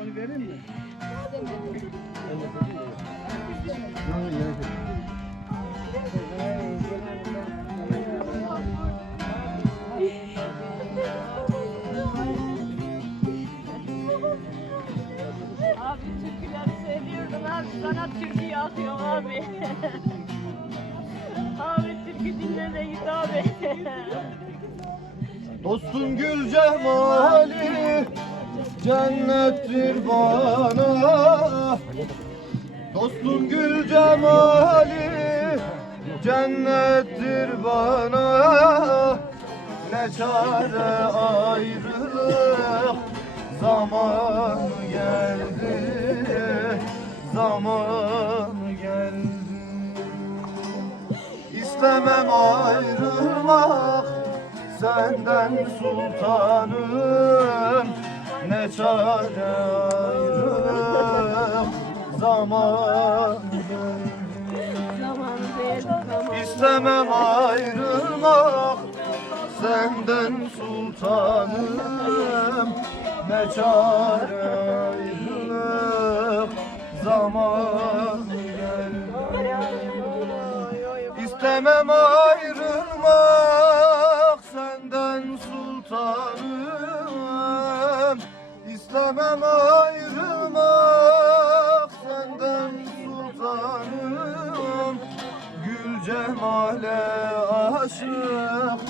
telefonu vereyim mi? Abi türküleri söylüyordun abi sana türkü yazıyorum abi. abi türkü dinle de git abi. Dostun gül cemali cennettir bana Dostun gül cemali cennettir bana Ne çare ayrılık zaman geldi zaman geldi. İstemem ayrılmak senden sultanım Ne çare ayrılık zaman. İstemem ayrılmak senden sultanım Ne çare ayrılık zaman İstemem ayrılmak ayrılmak senden sultanım. Gül cemale aşık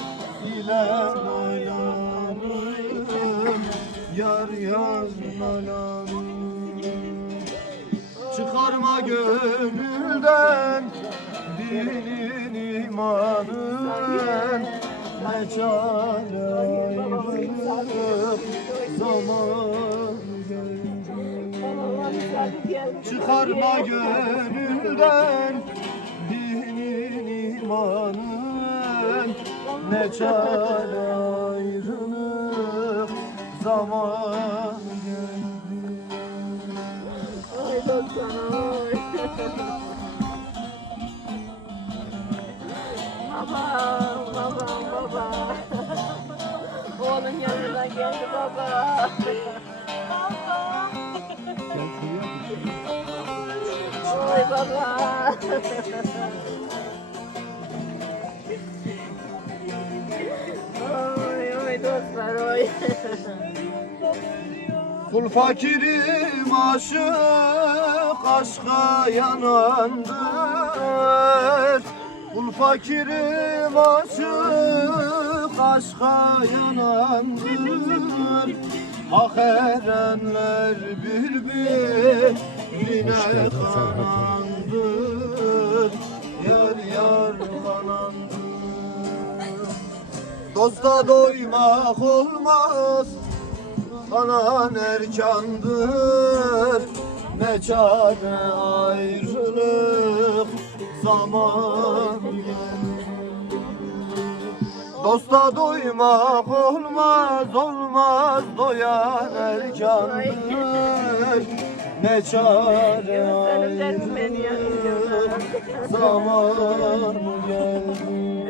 ile oynanırım Yar nalanım Çıkarma gönülden dinin imanın Ne çare ayrılık? Zaman gelince Çıkarma gönülden dinin imanın Ne çare ayrılık zaman geldi. Baba, baba, baba. Oğlum yanına geldi. Baba. Oy baba. Oy oy dostlar oy. Kul fakirim aşık aşka yanandır Kul fakirim aşık aşka yanandır Hak erenler birbirine kanandır Yar yar kanandır. Dosta doymak olmaz Anan erkandır Ne çare ayrılık Zaman Dosta doymak olmaz Olmaz doyan erkandır Ne çare ayrılık Zaman geldi